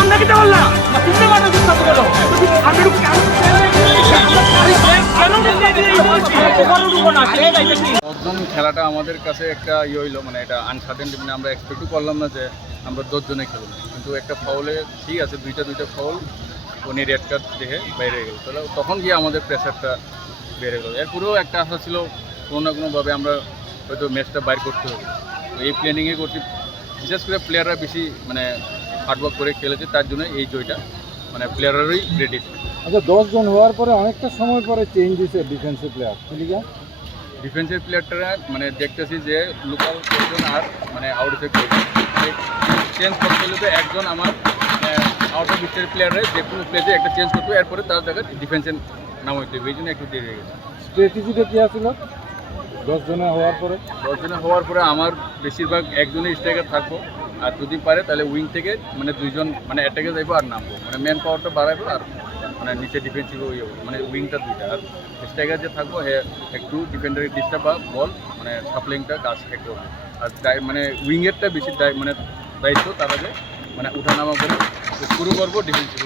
আমরা কি বললাম খেলাটা আমাদের কাছে একটা হইলো, মানে এটা আনসার্টেন, মানে আমরা এক্সপেক্টও করলাম না যে আমরা 10 জনে খেলবো, কিন্তু একটা ফাউলে ঠিক আছে, দুইটা ফাউল উনি রেড কার্ড দেখে বাইরে গেল, তাহলে তখন গিয়ে আমাদের প্রেশারটা বেড়ে গেল। এরপরেও একটা আশা ছিল কোনো না কোনোভাবে আমরা হয়তো ম্যাচটা বাইর করতে হবে। তো এই প্ল্যানিংয়ে করছি, বিশেষ করে প্লেয়াররা বেশি মানে হার্ডওয়ার্ক করে খেলেছে, তার জন্য এই জয়টা মানে প্লেয়ারেরই ক্রেডিট। আচ্ছা, 10 জন হওয়ার পরে অনেকটা সময় পরে চেঞ্জ হয়েছে ডিফেন্সিভ প্লেয়ার, ডিফেন্সের প্লেয়ারটা মানে দেখতেছি যে লোকাল কয়েকজন আর মানে আউট অফ চেঞ্জ করতে হলে তো একজন আমার আউট অফ স্টেটের প্লেয়ারের যে কোনো প্লেসে একটা চেঞ্জ করতে হবে, এরপরে তার জায়গায় ডিফেন্সের নাম হইতে হবে, এই জন্য একটু দেরি হয়ে গেছে। স্ট্র্যাটেজিটা কী আসছিল 10 জনে হওয়ার পরে? 10 জনে হওয়ার পরে আমার বেশিরভাগ একজনের স্ট্রাইকার থাকবো, আর যদি পারে তাহলে উইং থেকে মানে 2 জন মানে অ্যাটাকে যাইবো আর নামবো, মানে ম্যান পাওয়ারটা বাড়াইবো, আর মানে নিচে ডিফেন্সিভ ইয়ে মানে উইংটা 2টা, আর স্ট্রাইকার যে থাকবো হ্যাঁ একটু ডিফেন্ডারের ডিস্টার্ব বা বল মানে সাপ্লাইংটা কাজ করবো, আর মানে উইংয়েরটা বেশি মানে দায়িত্ব তার আগে মানে উঠানামা করে শুরু করবো ডিফেন্সিভ।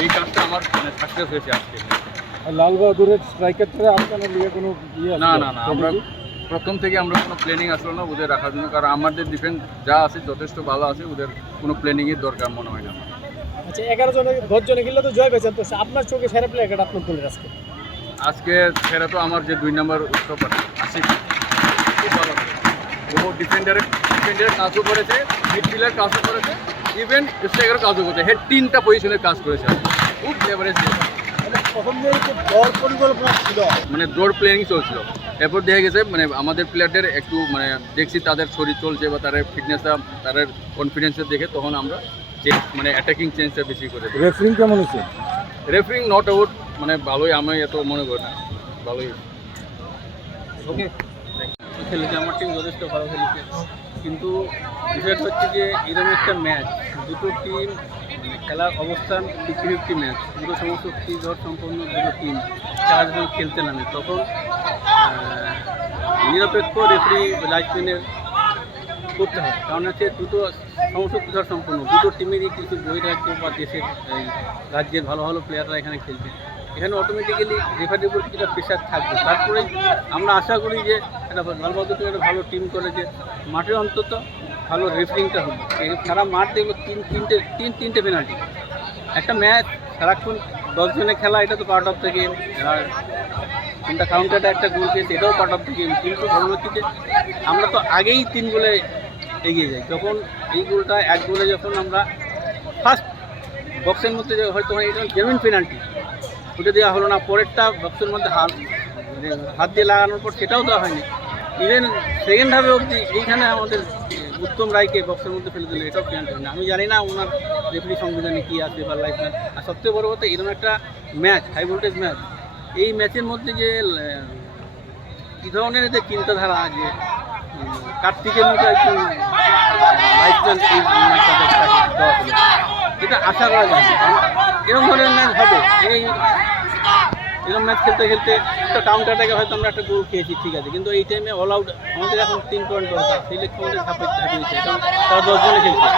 এই কাজটা আমার মানে সাকসেস হয়েছে আজকে। লালবাহাদুরের স্ট্রাইকারটা আপনার লিগে কোনো না আমরা প্রথম থেকে আমরা কোনো প্ল্যানিং আসলো না ওদের রাখার জন্য, কারণ আমাদের ডিফেন্স যা আছে যথেষ্ট ভালো আছে, ওদের কোনো প্ল্যানিংয়ের দরকার মনে হয় না। আচ্ছা, 11 জনে 10 জনে খেললে তো জয় পেয়েছেন, তো আপনার চোখে সেরা প্লেয়ারটা আপনার দলের আজকে সেরা তো আমার যে 2 নম্বর স্টপার আসিফ, খুব ভালো, ও ডিফেন্ডারের কাজও করেছে, মিডফিল্ডারের কাজও করেছে, ইভেন স্ট্রাইকারের কাজও করেছে, হেড 3টা পজিশনের কাজ করেছে, খুব এভারেজ। প্রথম দিকে দৌড় পরিকল্পনা ছিল, মানে দৌড় প্ল্যানিং চলছিল, এরপর দেখা গেছে মানে আমাদের প্লেয়ারদের একটু মানে দেখছি তাদের শরীর চলছে বা তাদের ফিটনেসটা তাদের কনফিডেন্সের দেখে তখন আমরা মানে অ্যাটাকিং চেঞ্জটা বেশি করে। রেফারিং কেমন হয়েছে? রেফারিং নট আউট, মানে ভালোই, আমি এত মনে করি না, ভালোই। ওকে, খেলেছে আমার টিম যথেষ্ট ভালো খেলেছে, কিন্তু বিষয়টা হচ্ছে যে এরকম একটা ম্যাচ, দুটো টিম খেলার অবস্থান 50-50 ম্যাচ, দুটো সমস্ত ঘর সম্পন্ন দুটো টিম 4 জন খেলতে নামে, তখন নিরপেক্ষ রেফারি লাইফম্যানের করতে হয়, কারণ হচ্ছে দুটো সমস্ত ঘর সম্পন্ন দুটো টিমেরই কিছু বহিরাজ্য বা দেশের রাজ্যের ভালো ভালো প্লেয়াররা এখানে খেলছে, এখানে অটোমেটিক্যালি রেফারির উপর কিছুটা প্রেশার থাকবে। তারপরেই আমরা আশা করি যে একটা লালবাহাদুর একটা ভালো টিম করে যে মাঠে অন্তত ভালো রেফারিংটা হবে, সারা মাঠ দেখবো তিনটে পেনাল্টি, একটা ম্যাচ সারাক্ষণ 10 জনের খেলা, এটা তো পার্ট অফ দ্য গেম, আর কোনটা কাউন্টারটা একটা গোল পেয়েছে এটাও পার্ট অফ দ্য গেম, কিন্তু ধরুন হচ্ছে যে আমরা তো আগেই 3 গোলে এগিয়ে যাই, যখন এই গোলটা 1 গোলে যখন আমরা ফার্স্ট বক্সের মধ্যে হয়তো এটা জেনুইন পেনাল্টি ওটা দেওয়া হলো না, পরেরটা বক্সের মধ্যে হাত দিয়ে লাগানোর পর সেটাও দেওয়া হয়নি, ইভেন সেকেন্ড হাফে অবধি এইখানে আমাদের উত্তম রায়কে বক্সের মধ্যে ফেলে দিল, এটাও পেনাল্টি হয় না। আমি জানি না ওনার রেফারি সংবিধানে কী আছে বা লাইফ ম্যাচ, আর সবচেয়ে বড় কথা এরকম একটা ম্যাচ, হাই ভোল্টেজ ম্যাচ, এই ম্যাচের মধ্যে যে কী ধরনের এদের চিন্তাধারা যে কার্তিকের মতো একজন লাইফম্যান এই ম্যাচটা দেওয়া হলো, এটা আশা করা যায় না, কারণ এরকম ধরনের ম্যাচ হবে, এরকম ম্যাচ খেলতে খেলতে একটা কাউন্টারটাকে হয়তো আমরা একটা গোল খেয়েছি ঠিক আছে, কিন্তু এই টাইমে অল আউট আমাদের এখন 3 পয়েন্ট দরকার, সেই লক্ষ্যে আমাদের হাঁপিয়েছে, কারণ তারা 10 জনে খেলছে।